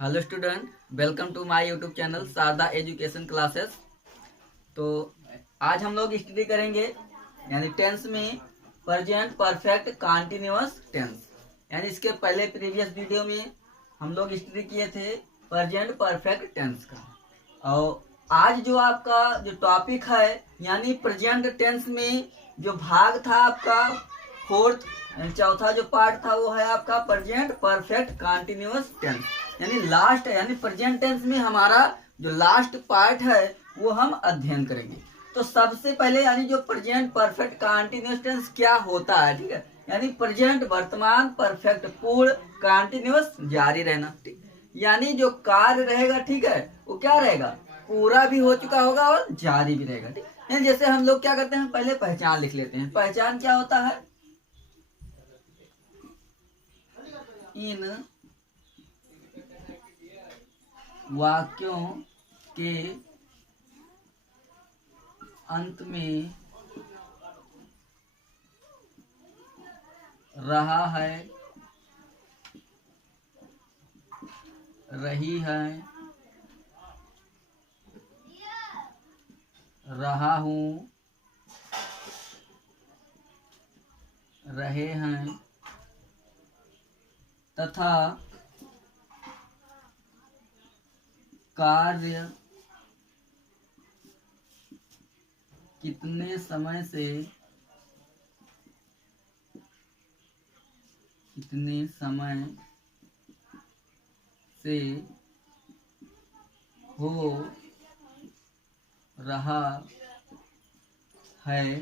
Hello student, welcome to my YouTube channel Sharda education classes. तो आज हम लोग स्टडी करेंगे यानी टेंस में प्रेजेंट परफेक्ट कंटिन्यूअस टेंस। यानी इसके पहले प्रीवियस वीडियो में हम लोग स्टडी किए थे प्रेजेंट परफेक्ट टेंस का। और आज जो आपका जो टॉपिक है यानी प्रेजेंट टेंस में जो भाग था आपका फोर्थ चौथा जो पार्ट था वो है आपका प्रेजेंट परफेक्ट कंटिन्यूअस टेंस। यानी लास्ट यानी प्रेजेंट टेंस में हमारा जो लास्ट पार्ट है वो हम अध्ययन करेंगे। तो सबसे पहले यानी जो प्रेजेंट परफेक्ट कंटिन्यूअस टेंस क्या होता है, ठीक है। यानी प्रेजेंट वर्तमान, परफेक्ट पूर्ण, कंटिन्यूअस जारी रहना, ठीक। यानी जो कार्य रहेगा, ठीक है, वो क्या रहेगा, पूरा भी हो चुका होगा और जारी भी रहेगा, ठीक। यानी जैसे हम लोग क्या करते हैं, पहले पहचान लिख लेते हैं। पहचान क्या होता है, इन वाक्यों के अंत में रहा है, रही है, रहा हूँ, रहे हैं तथा कार्य कितने समय से हो रहा है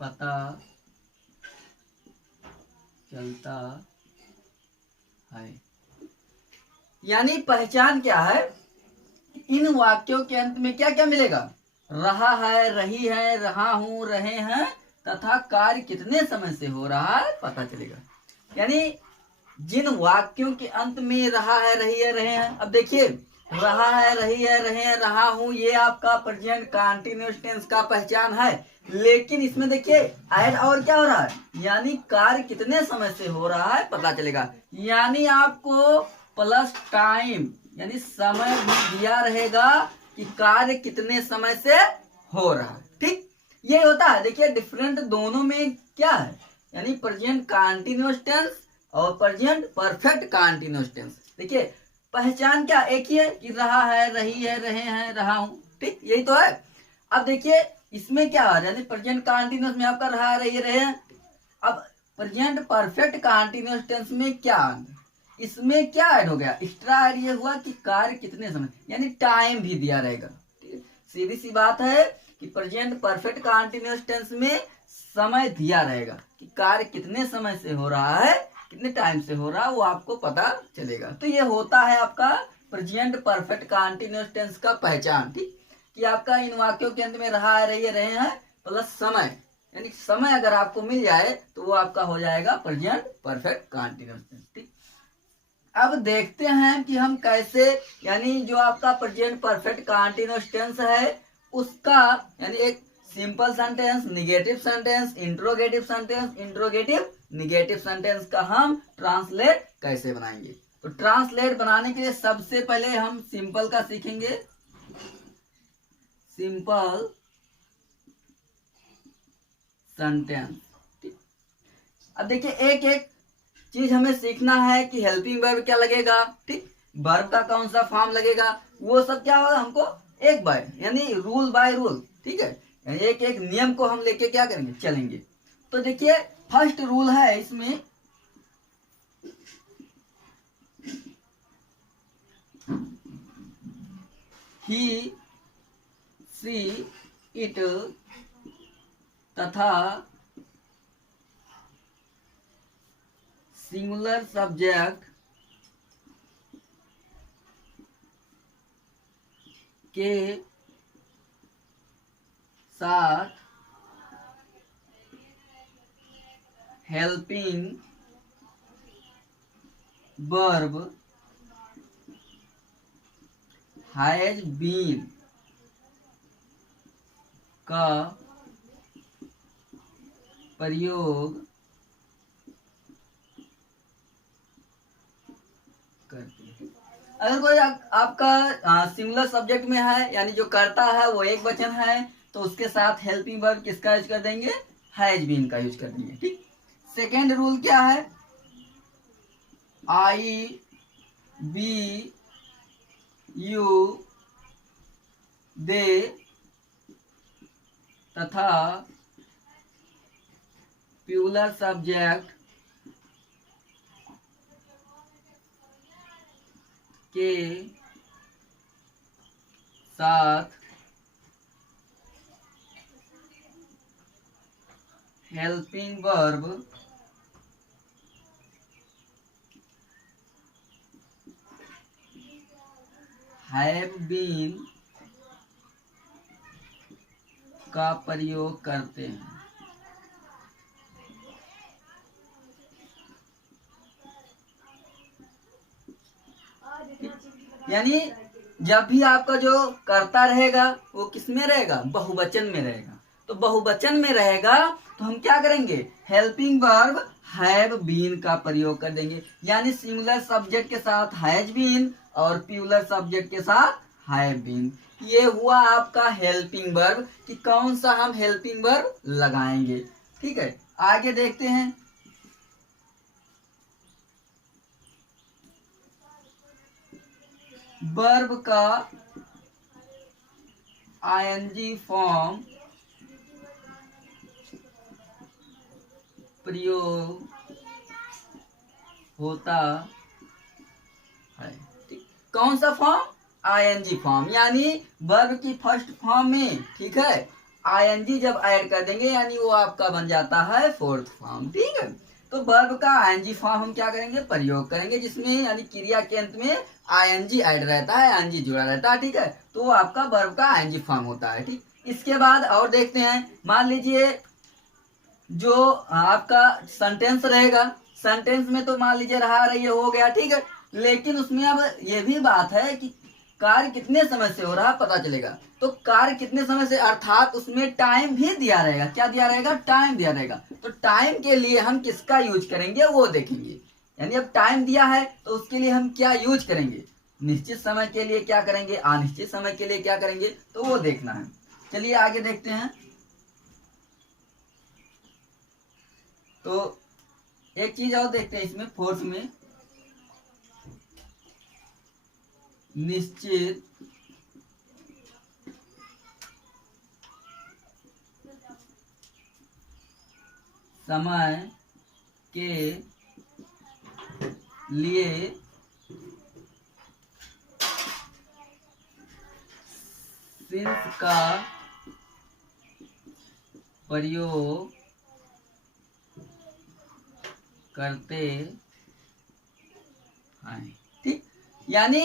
पता चलता है। यानी पहचान क्या है, इन वाक्यों के अंत में क्या क्या मिलेगा, रहा है, रही है, रहा हूं, रहे हैं तथा कार्य कितने समय से हो रहा है पता चलेगा। यानी जिन वाक्यों के अंत में रहा है, रही है, रहे हैं, अब देखिए रहा है, रही है, रहे हैं, रहा हूं, ये आपका प्रेजेंट कंटीन्यूअस टेंस का पहचान है। लेकिन इसमें देखिए ऐड और क्या हो रहा है, यानी कार्य कितने समय से हो रहा है पता चलेगा। यानी आपको प्लस टाइम यानी समय भी दिया रहेगा कि कार्य कितने समय से हो रहा है, ठीक। ये होता है, देखिए डिफरेंट दोनों में क्या है, यानी प्रेजेंट कंटीन्यूअस टेंस और प्रेजेंट परफेक्ट कंटीन्यूअस टेंस। देखिए पहचान क्या एक ही है कि रहा है, रही है, रहे हैं, रहा हूं, ठीक, यही तो है। अब देखिए इसमें क्या है, यानी प्रेजेंट कंटीन्यूअस में आपका रहा, रही, रहे हैं। अब प्रेजेंट परफेक्ट कंटीन्यूअस टेंस में क्या, इसमें क्या ऐड हो गया, एक्स्ट्रा ऐड ये हुआ कि कार्य कितने समय, यानी टाइम भी दिया रहेगा। सीधी सी बात है कि प्रेजेंट परफेक्ट कंटीन्यूअस टेंस में समय दिया रहेगा कि कार्य कितने समय से हो रहा है, कितने टाइम से हो रहा है, वो आपको पता चलेगा। तो ये होता है आपका प्रेजेंट परफेक्ट कंटीन्यूअस टेंस का पहचान, ठीक, कि आपका इन वाक्यों के अंत में रहा है, रही है, रहे हैं प्लस समय, यानी समय अगर आपको मिल जाए तो वो आपका हो जाएगा प्रेजेंट परफेक्ट कंटीन्यूअस टेंस, ठीक। अब देखते हैं कि हम कैसे, यानी जो आपका प्रेजेंट परफेक्ट कंटीन्यूअस टेंस है उसका यानी एक simple sentence, negative sentence, interrogative negative sentence का हम ट्रांसलेट कैसे बनाएंगे। तो ट्रांसलेट बनाने के लिए सबसे पहले हम सिंपल का सीखेंगे, सिंपल सेंटेंस। अब देखिए एक एक चीज हमें सीखना है कि हेल्पिंग वर्ब क्या लगेगा, ठीक, वर्ब का कौन सा फॉर्म लगेगा, वो सब क्या होगा हमको एक बाय यानी रूल बाय रूल, ठीक है। यानी एक एक नियम को हम लेके क्या करेंगे, चलेंगे। तो देखिए फर्स्ट रूल है इसमें, ही, सी, इट तथा सिंगुलर सब्जेक्ट के साथ हेल्पिंग वर्ब हैज बीन का प्रयोग करते हैं। अगर कोई आपका सिंगुलर सब्जेक्ट में है, यानी जो करता है वो एक वचन है, तो उसके साथ हेल्पिंग वर्ब किसका यूज कर देंगे? हैज बीन का यूज कर देंगे। ठीक। सेकेंड रूल क्या है? आई, बी, यू, दे तथा प्लूरल सब्जेक्ट के साथ हेल्पिंग वर्ब हैव बीन का प्रयोग करते हैं। यानी जब भी आपका जो कर्ता रहेगा वो किसमें रहेगा? बहुवचन में रहेगा। तो बहुवचन में रहेगा तो हम क्या करेंगे? हेल्पिंग वर्ब हैव बीन का प्रयोग कर देंगे। यानी सिंगुलर सब्जेक्ट के साथ हैज बीन और प्लूरल सब्जेक्ट के साथ हैव बीन। ये हुआ आपका हेल्पिंग वर्ब कि कौन सा हम हेल्पिंग वर्ब लगाएंगे। ठीक है, आगे देखते हैं। वर्ब का आईएनजी फॉर्म प्रयोग होता है। ठीक, कौन सा फॉर्म? ING form. यानी वर्ब की फर्स्ट फॉर्म में, ठीक है, आईएनजी जब ऐड कर देंगे यानी वो आपका बन जाता है फोर्थ फॉर्म। ठीक है, तो वर्ब का आईएनजी फॉर्म हम क्या करेंगे? प्रयोग करेंगे, जिसमें यानी क्रिया के अंत में आईएनजी ऐड रहता है, आईएनजी जुड़ा रहता है। ठीक है, तो आपका वर्ब का आईएनजी फॉर्म होता है। ठीक, इसके बाद और देखते हैं। मान लीजिए जो आपका सेंटेंस रहेगा, सेंटेंस में तो मान लीजिए रहा रही हो गया, ठीक है, लेकिन उसमें अब ये भी बात है कि कार्य कितने समय से हो रहा पता चलेगा। तो कार्य कितने समय से, अर्थात उसमें टाइम भी दिया रहेगा। क्या दिया रहेगा? टाइम दिया रहेगा। तो टाइम के लिए हम किसका यूज करेंगे वो देखेंगे। यानी अब टाइम दिया है तो उसके लिए हम क्या यूज करेंगे? निश्चित समय के लिए क्या करेंगे, अनिश्चित समय के लिए क्या करेंगे, तो वो देखना है। चलिए आगे देखते हैं। तो एक चीज और देखते हैं इसमें, फोर्थ में, निश्चित समय के लिए सिंस का प्रयोग करते हैं। ठीक, यानी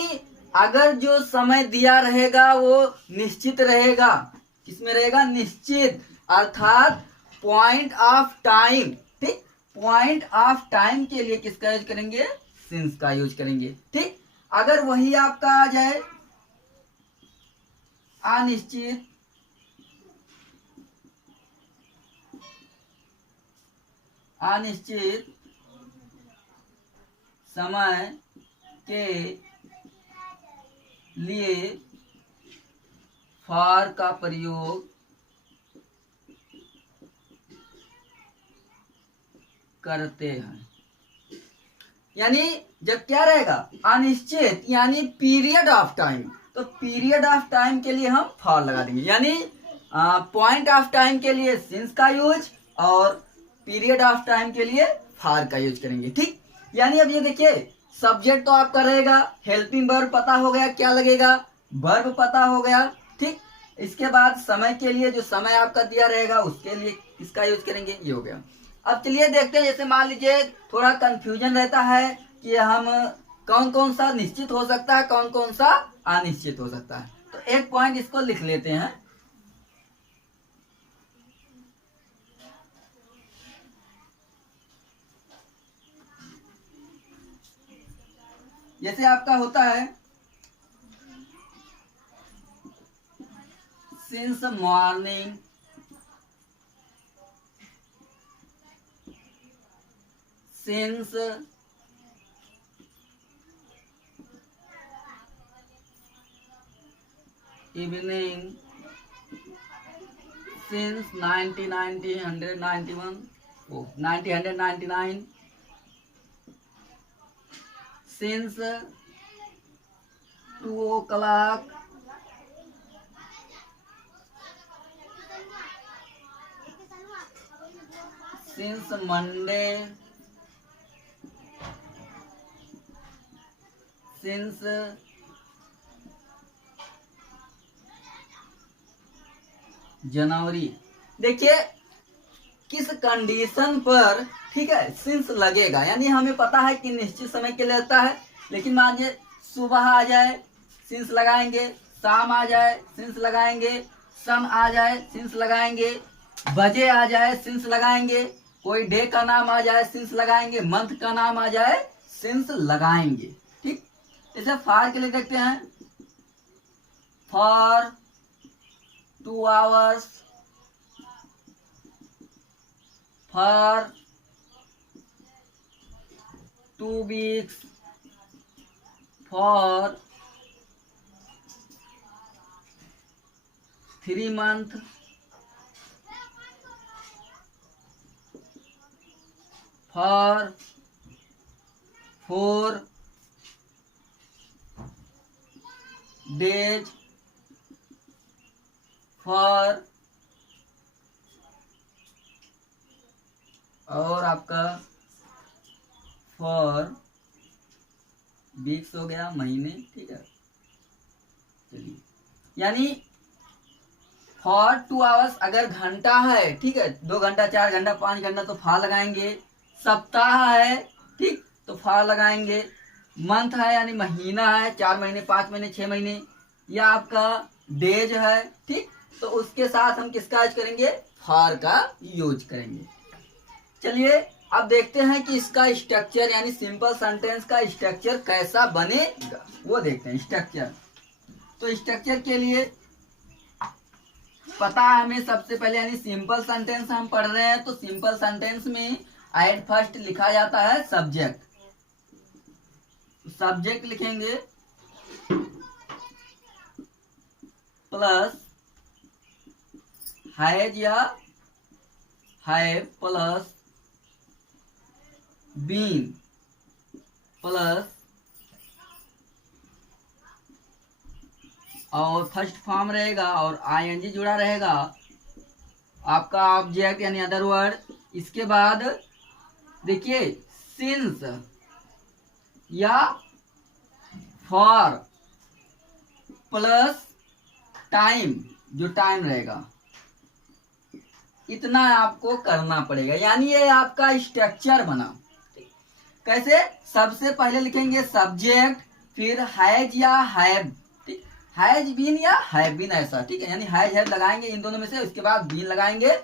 अगर जो समय दिया रहेगा वो निश्चित रहेगा। किसमें रहेगा? निश्चित, अर्थात पॉइंट ऑफ टाइम। ठीक, पॉइंट ऑफ टाइम के लिए किसका यूज करेंगे? सिंस का यूज करेंगे। ठीक, अगर वही आपका आ जाए अनिश्चित अनिश्चित समय के लिए फॉर का प्रयोग करते हैं। यानी जब क्या रहेगा? अनिश्चित, यानी पीरियड ऑफ टाइम, तो पीरियड ऑफ टाइम के लिए हम फॉर लगा देंगे। यानी पॉइंट ऑफ टाइम के लिए सिंस का यूज और पीरियड ऑफ टाइम के लिए फॉर का यूज करेंगे। ठीक, यानी अब ये देखिए, सब्जेक्ट तो आपका रहेगा, हेल्पिंग वर्ब पता हो गया क्या लगेगा, वर्ब पता हो गया। ठीक, इसके बाद समय के लिए जो समय आपका दिया रहेगा उसके लिए किसका यूज करेंगे, ये हो गया। अब चलिए देखते हैं, जैसे मान लीजिए थोड़ा कंफ्यूजन रहता है कि हम कौन कौन सा निश्चित हो सकता है, कौन कौन सा अनिश्चित हो सकता है। तो एक पॉइंट इसको लिख लेते हैं। जैसे आपका होता है since morning since evening since 1999 since 2 o'clock since Monday since जनवरी। देखिए किस कंडीशन पर, ठीक है, सिंस लगेगा, यानी हमें पता है कि निश्चित समय के लिए रहता है, लेकिन मान लीजिए सुबह आ जाए सिंस लगाएंगे, शाम आ जाए सिंस लगाएंगे, सन आ जाए सिंस लगाएंगे, बजे आ जाए सिंस लगाएंगे, कोई डे का नाम आ जाए सिंस लगाएंगे, मंथ का नाम आ जाए सिंस लगाएंगे। ठीक, इसे फॉर के लिए देखते हैं, for 2 hours, for 2 weeks, for 3 months, for 4 days, for और आपका फॉर वीक्स हो गया, महीने। ठीक है, चलिए, यानी फॉर 2 hours अगर घंटा है, ठीक है, 2 घंटा 4 घंटा 5 घंटा तो फॉर लगाएंगे, सप्ताह है, ठीक, तो फॉर लगाएंगे, मंथ है यानी महीना है, 4 महीने 5 महीने 6 महीने, या आपका डेज है, ठीक, तो उसके साथ हम किसका यूज करेंगे, फॉर का यूज करेंगे। चलिए अब देखते हैं कि इसका स्ट्रक्चर यानी सिंपल सेंटेंस का स्ट्रक्चर कैसा बनेगा, वो देखते हैं स्ट्रक्चर। तो स्ट्रक्चर के लिए पता है हमें सबसे पहले, यानी सिंपल सेंटेंस हम पढ़ रहे हैं, तो सिंपल सेंटेंस में एट फर्स्ट लिखा जाता है सब्जेक्ट। सब्जेक्ट लिखेंगे प्लस हैज या हैव प्लस बीन प्लस और फर्स्ट फॉर्म रहेगा और आईएनजी जुड़ा रहेगा, आपका ऑब्जेक्ट यानी अदर वर्ड। इसके बाद देखिए सिंस या फॉर प्लस टाइम, जो टाइम रहेगा, इतना आपको करना पड़ेगा, यानी ये आपका स्ट्रक्चर बना। कैसे, सबसे पहले लिखेंगे सब्जेक्ट, फिर हैज या हैव, ठीक, हैज बीन या हैव बीन ऐसा, ठीक है, यानी हैज हैव लगाएंगे इन दोनों में से, उसके बाद बीन लगाएंगे,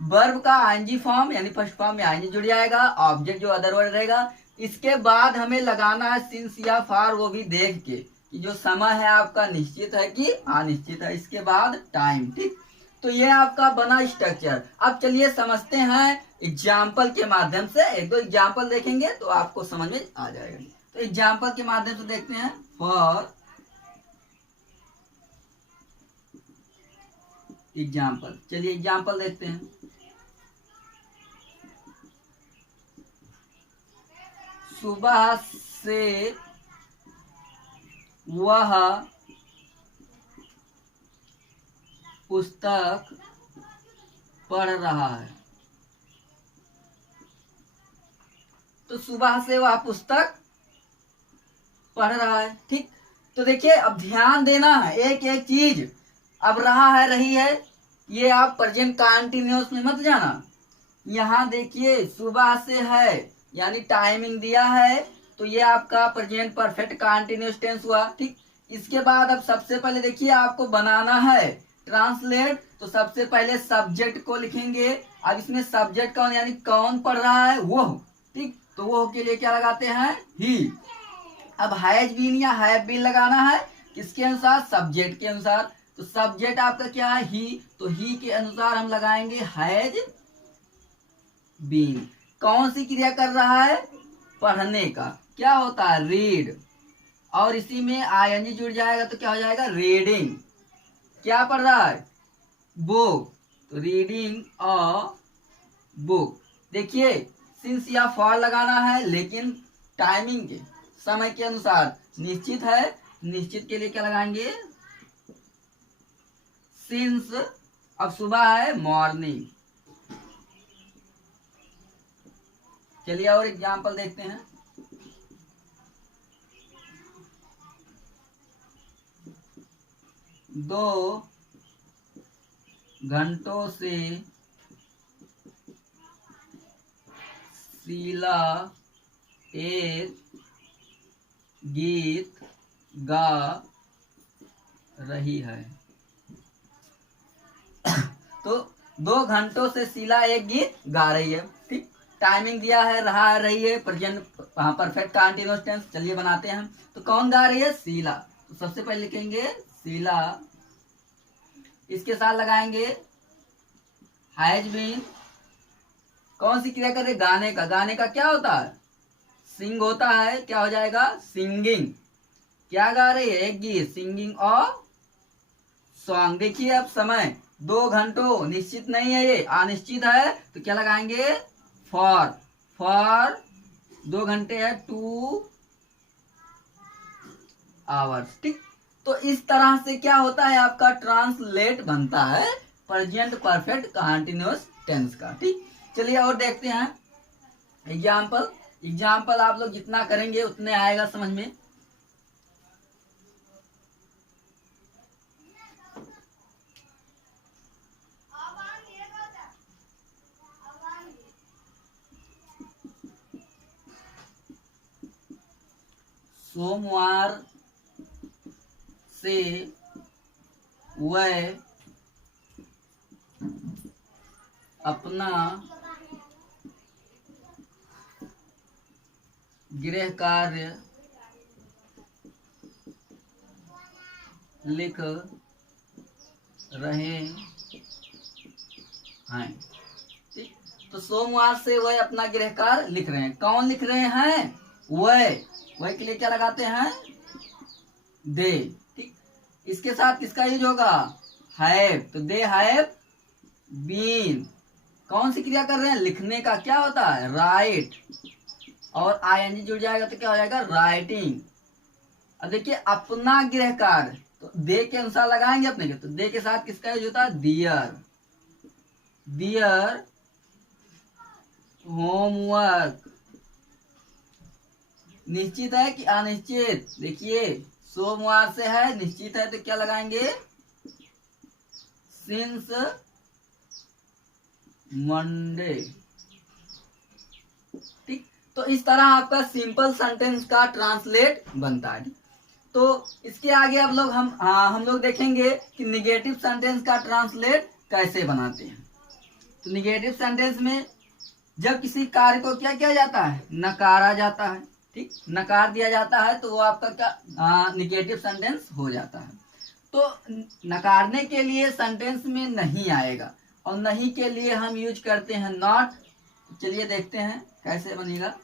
वर्ब का आईएनजी फॉर्म यानी फर्स्ट फॉर्म में आईएनजी जुड़ जाएगा, ऑब्जेक्ट जो अदर वर्ड रहेगा। इसके बाद हमें लगाना है सिंस या फॉर, वो भी देख के कि जो समय है आपका निश्चित है कि अनिश्चित है, इसके बाद टाइम। ठीक, तो ये आपका बना स्ट्रक्चर। अब चलिए समझते हैं एग्जाम्पल के माध्यम से, एक दो एग्जाम्पल देखेंगे तो आपको समझ में आ जाएगा। तो एग्जाम्पल के माध्यम से देखते हैं, फॉर एग्जाम्पल, चलिए एग्जाम्पल देखते हैं। सुबह से वह पुस्तक पढ़ रहा है। तो सुबह से वह पुस्तक पढ़ रहा है। ठीक, तो देखिए अब ध्यान देना है एक एक चीज। अब रहा है रही है, ये आप प्रेजेंट कंटीन्यूअस में मत जाना। यहाँ देखिए सुबह से है यानी टाइमिंग दिया है, तो ये आपका प्रेजेंट परफेक्ट कंटीन्यूअस टेंस हुआ। ठीक, इसके बाद अब सबसे पहले देखिए आपको बनाना है ट्रांसलेट, तो सबसे पहले सब्जेक्ट को लिखेंगे। अब इसमें सब्जेक्ट कौन यानी कौन पढ़ रहा है, वो। ठीक, तो वो के लिए क्या लगाते हैं, ही। अब हैज बीन या हैव बीन लगाना है किसके अनुसार, सब्जेक्ट के अनुसार। तो सब्जेक्ट आपका क्या है, ही, तो ही के अनुसार हम लगाएंगे हैज बीन। कौन सी क्रिया कर रहा है, पढ़ने का, क्या होता है, रीड, और इसी में आईएनजी जुड़ जाएगा तो क्या हो जाएगा, रीडिंग। क्या पढ़ रहा है? बुक। तो रीडिंग अ बुक। देखिए सिंस या फॉर लगाना है, लेकिन टाइमिंग के समय के अनुसार निश्चित है। निश्चित के लिए क्या लगाएंगे? सिंस। अब सुबह है, मॉर्निंग। चलिए और एग्जाम्पल देखते हैं। 2 घंटों से शीला एक गीत गा रही है। तो 2 घंटों से शीला एक गीत गा रही है। ठीक, टाइमिंग दिया है, रहा है, रही है, प्रेजेंट परफेक्ट कंटीन्यूअस टेंस। चलिए बनाते हैं। तो कौन गा रही है? शीला। तो सबसे पहले लिखेंगे शीला, इसके साथ लगाएंगे हैज बीन। कौन सी क्रिया कर रहे? गाने का। गाने का क्या होता है? सिंग होता है। क्या हो जाएगा? सिंगिंग। क्या गा रही है? एक गीत। सिंगिंग और सॉन्ग। देखिए अब समय 2 घंटों निश्चित नहीं है, ये अनिश्चित है। तो क्या लगाएंगे? फॉर। फॉर 2 घंटे है, 2 आवर्स। ठीक, तो इस तरह से क्या होता है? आपका ट्रांसलेट बनता है प्रेजेंट परफेक्ट कंटीन्यूअस टेंस का। ठीक, चलिए और देखते हैं एग्जाम्पल। एग्जाम्पल आप लोग जितना करेंगे उतने आएगा समझ में। सोमवार से वह अपना गृह कार्य लिख रहे हैं। ठीक, तो सोमवार से वह अपना गृह कार्य लिख रहे हैं। कौन लिख रहे हैं? वह के लिए क्या लगाते हैं? दे। ठीक, इसके साथ किसका यूज होगा? हैव। तो दे हैव बीन। कौन सी क्रिया कर रहे हैं? लिखने का। क्या होता है? राइट। और आईएनजी जुड़ जाएगा तो क्या हो जाएगा? राइटिंग। अब देखिए अपना गृह कार्य, तो दे के अनुसार लगाएंगे अपने के। तो दे के साथ किसका यूज होता है? दियर। दियर होमवर्क। निश्चित है कि अनिश्चित? देखिए सोमवार से है, निश्चित है, तो क्या लगाएंगे? Since Monday. ठीक, तो इस तरह आपका सिंपल सेंटेंस का ट्रांसलेट बनता है। तो इसके आगे हम लोग देखेंगे कि निगेटिव सेंटेंस का ट्रांसलेट कैसे बनाते हैं। तो निगेटिव सेंटेंस में जब किसी कार्य को क्या किया जाता है? नकारा जाता है। ठीक, नकार दिया जाता है तो वो आपका क्या निगेटिव सेंटेंस हो जाता है। तो नकारने के लिए सेंटेंस में नहीं आएगा, और नहीं के लिए हम यूज करते हैं नॉट। चलिए देखते हैं कैसे बनेगा।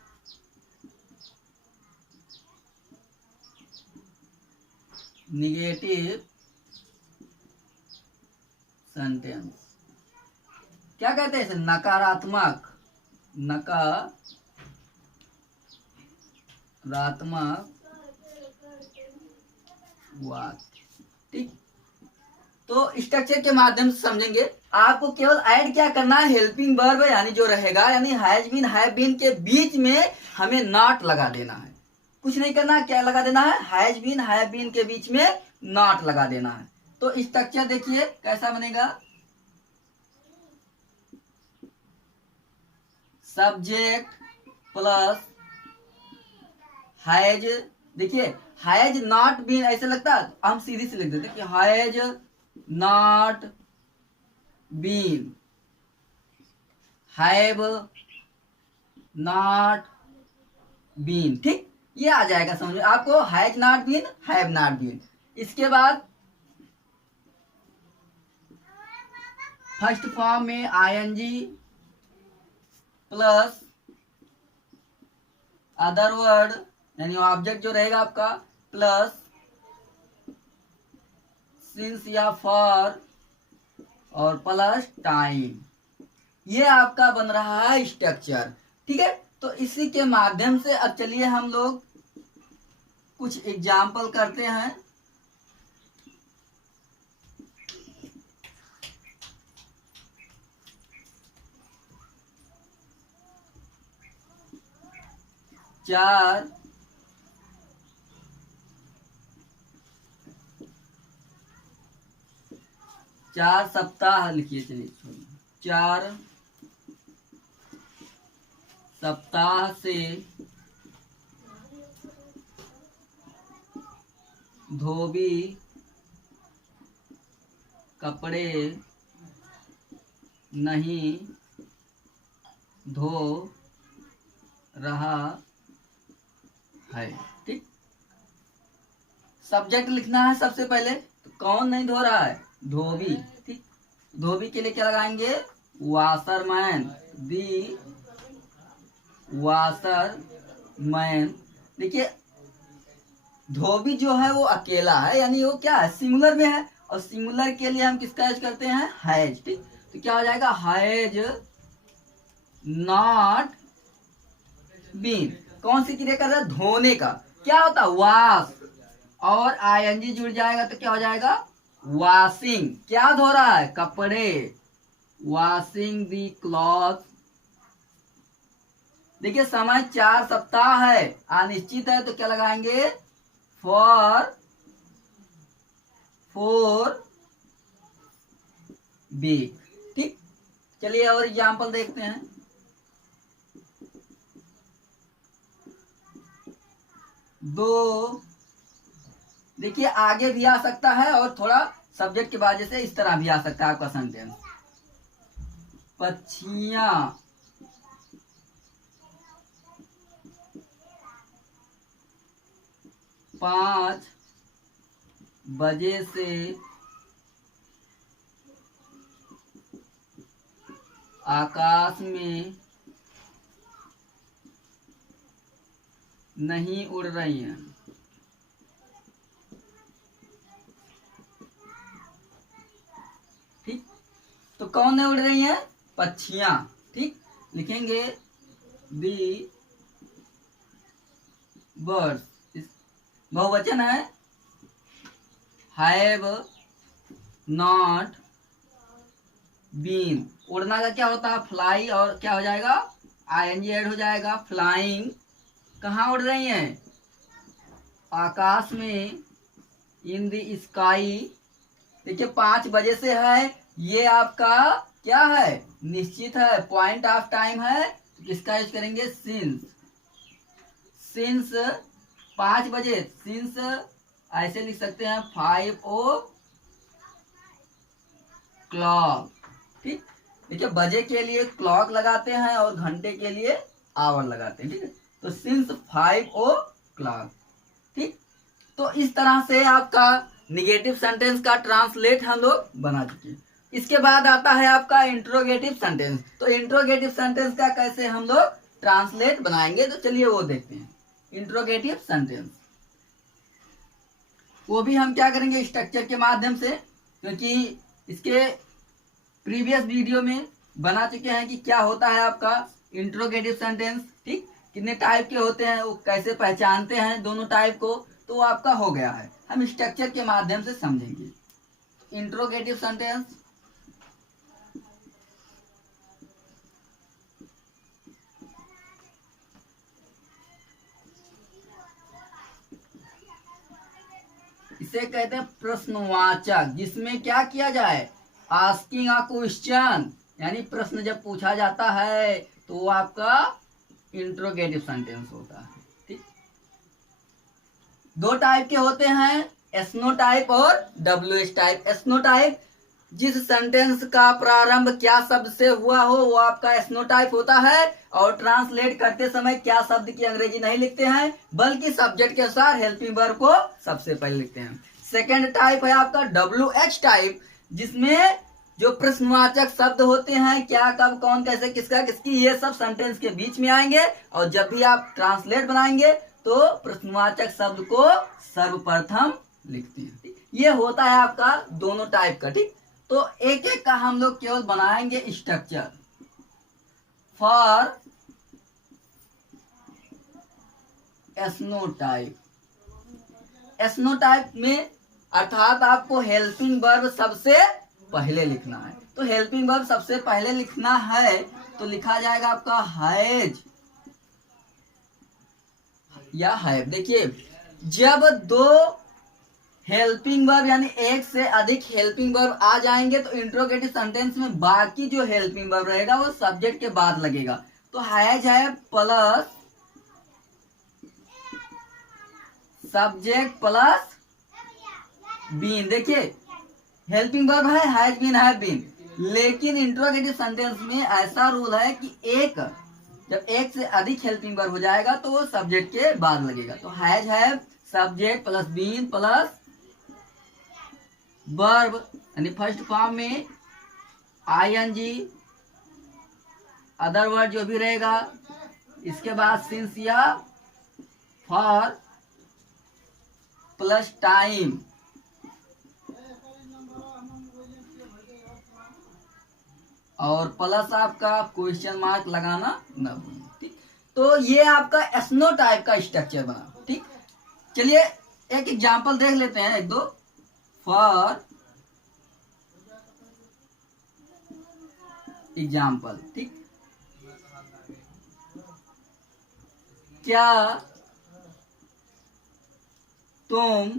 निगेटिव सेंटेंस क्या कहते हैं? इसे नकारात्मक। नकारात्मक वाक्य। ठीक, तो स्ट्रक्चर के माध्यम से समझेंगे। आपको केवल ऐड क्या करना है? हेल्पिंग वर्ब, यानी जो रहेगा, यानी हैज बीन हैव बीन के बीच में हमें नॉट लगा देना है। कुछ नहीं करना। क्या लगा देना है? हैज बीन हैव बीन के बीच में नॉट लगा देना है। तो स्ट्रक्चर देखिए कैसा बनेगा। Subject plus has. देखिए हैज नॉट बीन ऐसे लगता है, हम सीधी से लिख देते कि has not been, have not been. ठीक, ये आ जाएगा समझ में आपको। Has not been, have not been. इसके बाद फर्स्ट फॉर्म में आईएनजी प्लस अदर वर्ड, यानी ऑब्जेक्ट जो रहेगा आपका, प्लस सिंस या फॉर और प्लस टाइम, ये आपका बन रहा है स्ट्रक्चर। ठीक है, तो इसी के माध्यम से अब चलिए हम लोग कुछ एग्जाम्पल करते हैं। चार सप्ताह लिखिए, चलिए 4 सप्ताह से धोबी कपड़े नहीं धो रहा है। ठीक, सब्जेक्ट लिखना है सबसे पहले, तो कौन नहीं धो रहा है? धोबी। ठीक, धोबी के लिए क्या लगाएंगे? वाशरमैन, दी वाशरमैन। देखिए धोबी जो है वो अकेला है, यानी वो क्या है? सिंगुलर में है, और सिंगुलर के लिए हम किसका यूज करते हैं? हैज। ठीक, तो क्या हो जाएगा? Has not been. कौन सी क्रिया कर रहा है? धोने का। क्या होता है? वॉश, और आईएनजी जुड़ जाएगा तो क्या हो जाएगा? वॉशिंग। क्या धो रहा है? कपड़े। वॉशिंग दी क्लॉथ। देखिए समय 4 सप्ताह है, अनिश्चित है, तो क्या लगाएंगे? For week. ठीक, चलिए और एग्जाम्पल देखते हैं। दो, देखिए आगे भी आ सकता है और थोड़ा सब्जेक्ट की वजह से इस तरह भी आ सकता है आपका सेंटेंस। पक्षियां 5 बजे से आकाश में नहीं उड़ रही हैं। ठीक, तो कौन नहीं उड़ रही हैं? पक्षियां। ठीक, लिखेंगे दी बर्ड्स, बहुवचन है, हैव नॉट बीन। उड़ना का क्या होता है? फ्लाई, और क्या हो जाएगा? आईएनजी ऐड हो जाएगा। फ्लाइंग, कहाँ उड़ रही हैं? आकाश में, इन द स्काई। देखिए 5 बजे से है, ये आपका क्या है? निश्चित है, पॉइंट ऑफ टाइम है, तो किसका यूज करेंगे? सिंस। सिंस 5 बजे, सिंस ऐसे लिख सकते हैं 5 o'clock। ठीक, देखिए बजे के लिए क्लॉक लगाते हैं और घंटे के लिए आवर लगाते हैं। ठीक है, तो सिंस 5 o'clock। ठीक, तो इस तरह से आपका निगेटिव सेंटेंस का ट्रांसलेट हम लोग बना चुके हैं। इसके बाद आता है आपका इंट्रोगेटिव सेंटेंस। तो इंट्रोगेटिव सेंटेंस का कैसे हम लोग ट्रांसलेट बनाएंगे, तो चलिए वो देखते हैं। इंट्रोगेटिव सेंटेंस वो भी हम क्या करेंगे? स्ट्रक्चर के माध्यम से, क्योंकि इसके प्रीवियस वीडियो में बना चुके हैं कि क्या होता है आपका इंट्रोगेटिव सेंटेंस। ठीक, कितने टाइप के होते हैं, वो कैसे पहचानते हैं दोनों टाइप को, तो वो आपका हो गया है। हम स्ट्रक्चर के माध्यम से समझेंगे। इंट्रोगेटिव सेंटेंस, इसे कहते हैं प्रश्नवाचक, जिसमें क्या किया जाए? आस्किंग अ क्वेश्चन, यानी प्रश्न जब पूछा जाता है तो वो आपका इंट्रोगेटिव सेंटेंस होता है। ठीक, 2 टाइप के होते हैं, एसनो टाइप और डब्ल्यूएच टाइप। एसनो टाइप, जिस सेंटेंस का प्रारंभ क्या शब्द से हुआ हो वो आपका एसनो टाइप होता है, और ट्रांसलेट करते समय क्या शब्द की अंग्रेजी नहीं लिखते हैं, बल्कि सब्जेक्ट के अनुसार हेल्पिंग वर्ब को सबसे पहले लिखते हैं। सेकंड टाइप है आपका डब्ल्यूएच टाइप, जिसमें जो प्रश्नवाचक शब्द होते हैं, क्या, कब, कौन, कैसे, किसका, किसकी, ये सब सेंटेंस के बीच में आएंगे, और जब भी आप ट्रांसलेट बनाएंगे तो प्रश्नवाचक शब्द को सर्वप्रथम लिखते हैं। ये होता है आपका दोनों टाइप का। ठीक, तो एक एक का हम लोग केवल बनाएंगे स्ट्रक्चर। फॉर एस्नोटाइप, एस्नोटाइप में अर्थात आपको हेल्पिंग वर्ब सबसे पहले लिखना है। तो हेल्पिंग वर्ब सबसे पहले लिखना है तो लिखा जाएगा आपका हैज या हैव। देखिए, जब दो हेल्पिंग वर्ब यानी एक से अधिक हेल्पिंग वर्ब आ जाएंगे तो इंट्रोगेटिव सेंटेंस में बाकी जो हेल्पिंग वर्ब रहेगा वो सब्जेक्ट के बाद लगेगा। तो हैज है प्लस सब्जेक्ट प्लस बीन। देखिए, हेल्पिंग वर्ब है हैज बीन हैव बीन, लेकिन इंट्रोगेटिव सेंटेंस में ऐसा रूल है कि एक जब एक से अधिक हेल्पिंग वर्ब हो जाएगा तो वो सब्जेक्ट के बाद लगेगा। तो has have subject plus been plus verb यानी फर्स्ट फॉर्म में आईएनजी अदर वर्ड जो भी रहेगा, इसके बाद सिंस या फॉर प्लस टाइम और प्लस आपका क्वेश्चन मार्क लगाना न भूलें। ठीक, तो ये आपका एस्नो टाइप का स्ट्रक्चर बना। ठीक, चलिए एक एग्जांपल देख लेते हैं, एक दो। फॉर एग्जाम्पल, ठीक, क्या तुम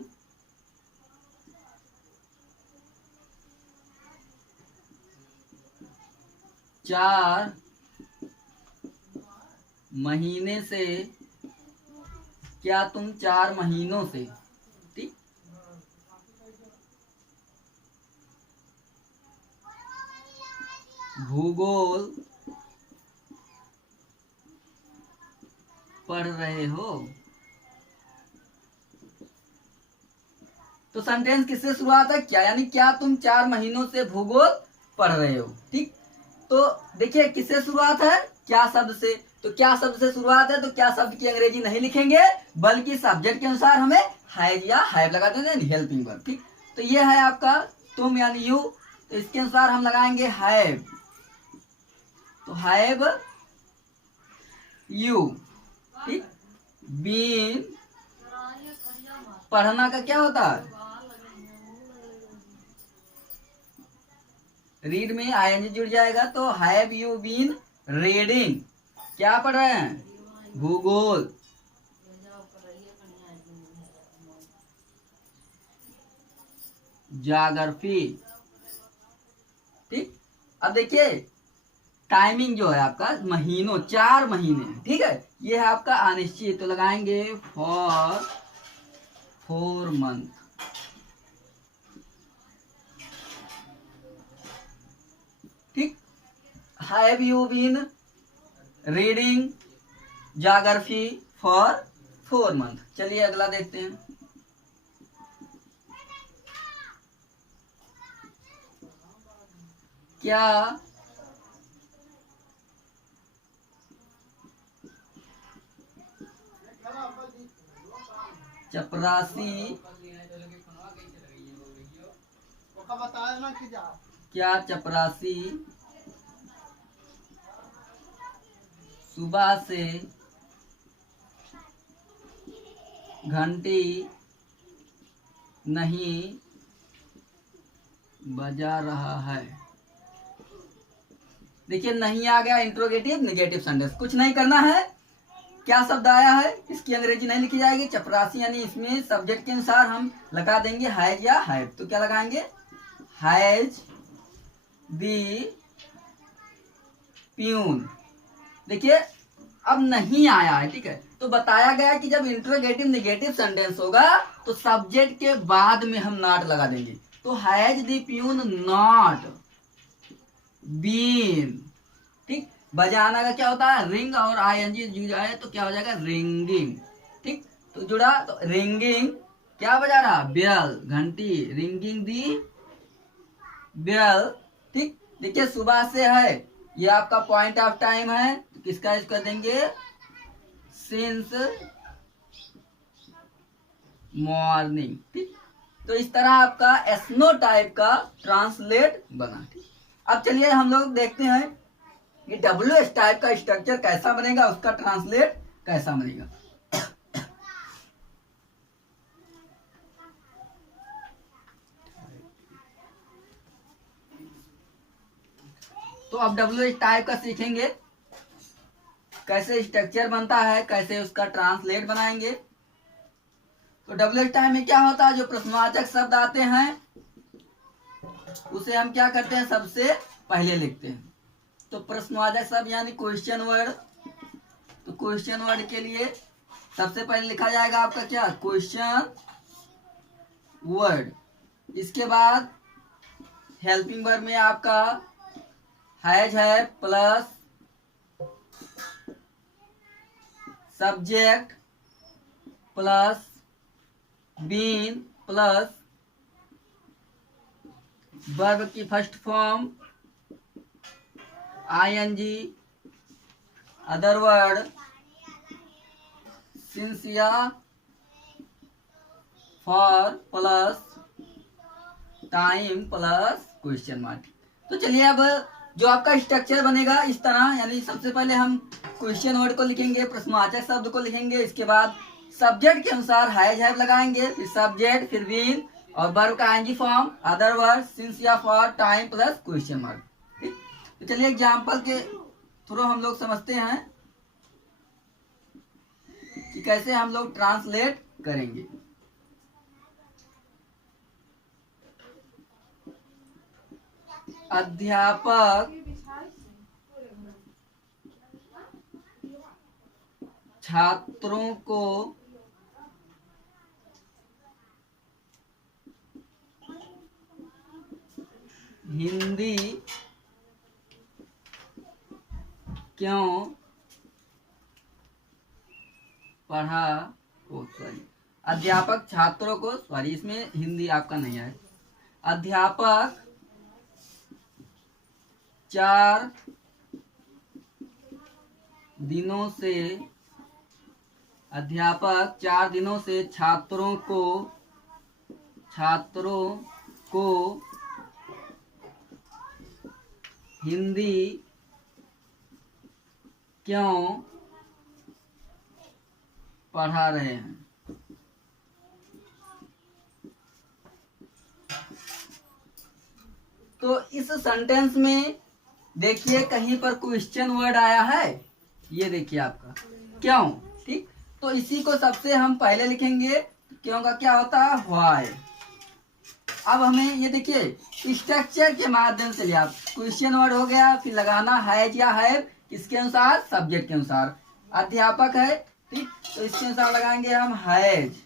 चार महीने से, क्या तुम 4 महीनों से, ठीक, भूगोल पढ़ रहे हो। तो सेंटेंस किससे शुरुआत है? क्या, यानी क्या तुम 4 महीनों से भूगोल पढ़ रहे हो। ठीक, तो देखिए किससे शुरुआत है? क्या शब्द से। तो क्या शब्द से शुरुआत है तो क्या शब्द की अंग्रेजी नहीं लिखेंगे, बल्कि सब्जेक्ट के अनुसार हमें हैज या हैव लगा देंगे, हेल्पिंग वर्ब। ठीक, तो ये है आपका तुम यानी यू, तो इसके अनुसार हम लगाएंगे हैव। तो हैव यू, ठीक, बीन, पढ़ना का क्या होता है? रीड में आईएनजी जुड़ जाएगा। तो हैव यू बीन रीडिंग, क्या पढ़ रहे हैं? भूगोल। ज्योग्राफी। ठीक, अब देखिए टाइमिंग जो है आपका महीनों, 4 महीने, ठीक है, ये है आपका अनिश्चित, तो लगाएंगे फॉर 4 मंथ। ठीक, have you been reading geography for 4 month. चलिए अगला देखते हैं। क्या चपरासी, क्या चपरासी सुबह से घंटी नहीं बजा रहा है? देखिए नहीं आ गया इंट्रोगेटिव निगेटिव सेंटेंस, कुछ नहीं करना है। क्या शब्द आया है इसकी अंग्रेजी नहीं लिखी जाएगी, चपरासी, यानी इसमें सब्जेक्ट के अनुसार हम लगा देंगे हैज या हैव। तो क्या लगाएंगे? Has the peon. देखिए अब नहीं आया है, ठीक है, तो बताया गया कि जब इंट्रोगेटिव निगेटिव सेंटेंस होगा तो सब्जेक्ट के बाद में हम नॉट लगा देंगे। तो has the peon not been. ठीक, बजाना का क्या होता है? रिंग, और आईएनजी जुड़ जाए तो क्या हो जाएगा? रिंगिंग। ठीक, तो जुड़ा तो रिंगिंग, क्या बजा रहा? बेल, घंटी, रिंगिंग दी बेल। ठीक, देखिए सुबह से है, ये आपका पॉइंट ऑफ टाइम है, तो किसका यूज कर देंगे? Since morning. ठीक, तो इस तरह आपका एस्नो टाइप का ट्रांसलेट बना। अब चलिए हम लोग देखते हैं कि डब्ल्यू एस टाइप का स्ट्रक्चर कैसा बनेगा, उसका ट्रांसलेट कैसा बनेगा। तो अब डब्ल्यू एस टाइप का सीखेंगे, कैसे स्ट्रक्चर बनता है, कैसे उसका ट्रांसलेट बनाएंगे। तो डब्ल्यू एस टाइप में क्या होता है, जो प्रश्नवाचक शब्द आते हैं उसे हम क्या करते हैं, सबसे पहले लिखते हैं। तो प्रश्नवाचक शब्द यानी क्वेश्चन वर्ड, तो क्वेश्चन वर्ड के लिए सबसे पहले लिखा जाएगा आपका क्या, क्वेश्चन वर्ड। इसके बाद हेल्पिंग वर्ब में आपका हैज है plus subject plus been plus verb की first form ING, other word since या for plus time plus question mark. तो चलिए अब जो आपका स्ट्रक्चर बनेगा इस तरह, यानी सबसे पहले हम क्वेश्चन वर्ड को लिखेंगे, प्रश्नवाचक शब्द को लिखेंगे, इसके बाद सब्जेक्ट के अनुसार हैज हैव लगाएंगे, फिर सब्जेक्ट, फिर बीन और वर्ब का ING form, other word since या for time plus question mark. ठीक, तो चलिए एग्जांपल के थ्रू हम लोग समझते हैं कि कैसे हम लोग ट्रांसलेट करेंगे। अध्यापक छात्रों को हिंदी क्यों पढ़ा, सॉरी, अध्यापक छात्रों को, सॉरी इसमें हिंदी आपका नहीं है, अध्यापक 4 दिनों से, अध्यापक 4 दिनों से छात्रों को हिंदी क्यों पढ़ा रहे हैं। तो इस सेंटेंस में देखिए कहीं पर क्वेश्चन वर्ड आया है, ये देखिए आपका क्यों। ठीक, तो इसी को सबसे हम पहले लिखेंगे, क्यों का क्या होता है, व्हाई। अब हमें ये देखिए स्ट्रक्चर के माध्यम से आप क्वेश्चन वर्ड हो गया, फिर लगाना हैज या हैव, किसके अनुसार, सब्जेक्ट के अनुसार। अध्यापक है, ठीक, तो इसके अनुसार लगाएंगे हम हैज,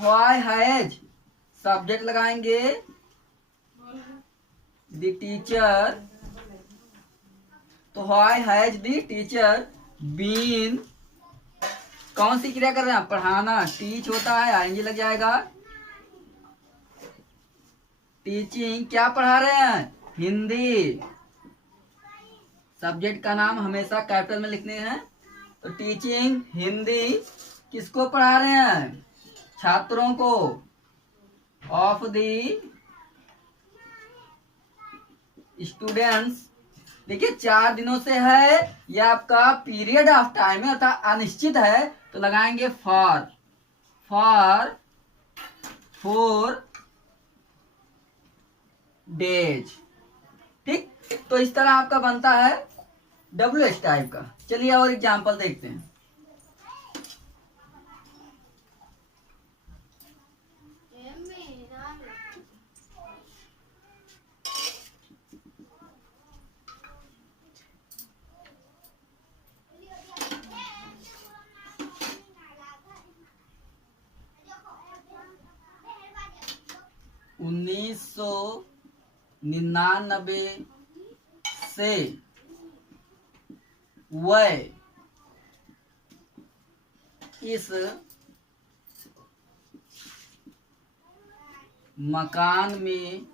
व्हाई हैज, सब्जेक्ट लगाएंगे द टीचर, तो why has the teacher been, कौन सी क्रिया कर रहे हैं, पढ़ाना, टीच होता है, आईएनजी लग जाएगा, टीचिंग, क्या पढ़ा रहे हैं, हिंदी, सब्जेक्ट का नाम हमेशा कैपिटल में लिखने हैं, तो टीचिंग हिंदी, किसको पढ़ा रहे हैं, छात्रों को, ऑफ दी स्टूडेंट्स। देखिए 4 दिनों से है, यह आपका पीरियड ऑफ टाइम है अर्थात अनिश्चित है, तो लगाएंगे फॉर 4 डेज। ठीक, तो इस तरह आपका बनता है डब्ल्यू एस टाइप का। चलिए और एग्जांपल देखते हैं। उन्नीस 1999 से वह इस मकान में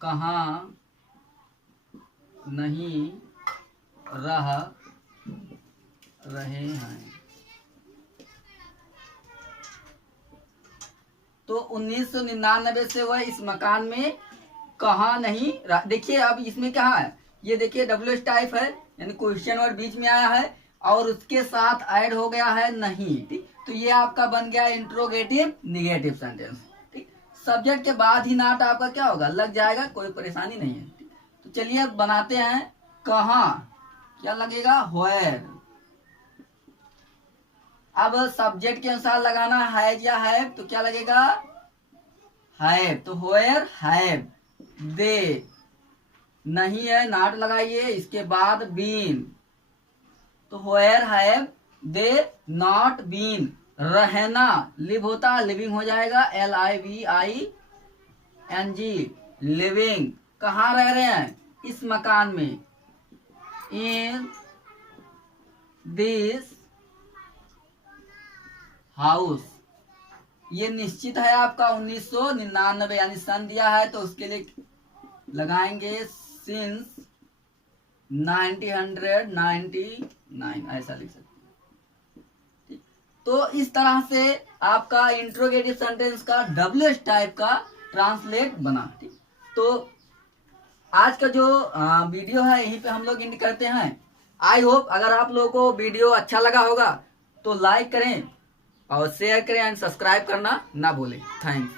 कहाँ नहीं रहे हैं। तो 1999 से वह इस मकान में कहा नहीं। देखिए अब इसमें क्या है, ये देखिए WH टाइप है, यानी क्वेश्चन वर्ड बीच में आया है और उसके साथ ऐड हो गया है नहीं। ठीक, तो ये आपका बन गया इंट्रोगेटिव निगेटिव सेंटेंस। ठीक, सब्जेक्ट के बाद ही नॉट आपका क्या होगा, लग जाएगा, कोई परेशानी नहीं है। ठीक, तो चलिए अब बनाते हैं। कहाँ क्या लगेगा, व्हेयर। अब सब्जेक्ट के अनुसार लगाना है या हैव, तो क्या लगेगा, हैव। तो व्हेयर हैव दे, नहीं है नॉट लगाइए, इसके बाद बीन, तो where have they not been. रहना, लिव होता है, लिविंग हो जाएगा, LIVING, लिविंग। कहाँ रह रहे हैं, इस मकान में, इन दिस हाउस। ये निश्चित है आपका 1999, यानी सन दिया है तो उसके लिए लगाएंगे सिंस 1999, ऐसा लिख सकते हैं। तो इस तरह से आपका इंट्रोगेटिव सेंटेंस का WH टाइप का ट्रांसलेट बना। ठीक, तो आज का जो वीडियो है यहीं पे हम लोग एंड करते हैं। आई होप अगर आप लोगों को वीडियो अच्छा लगा होगा तो लाइक करें और शेयर करें एंड सब्सक्राइब करना ना भूलें। थैंक्स।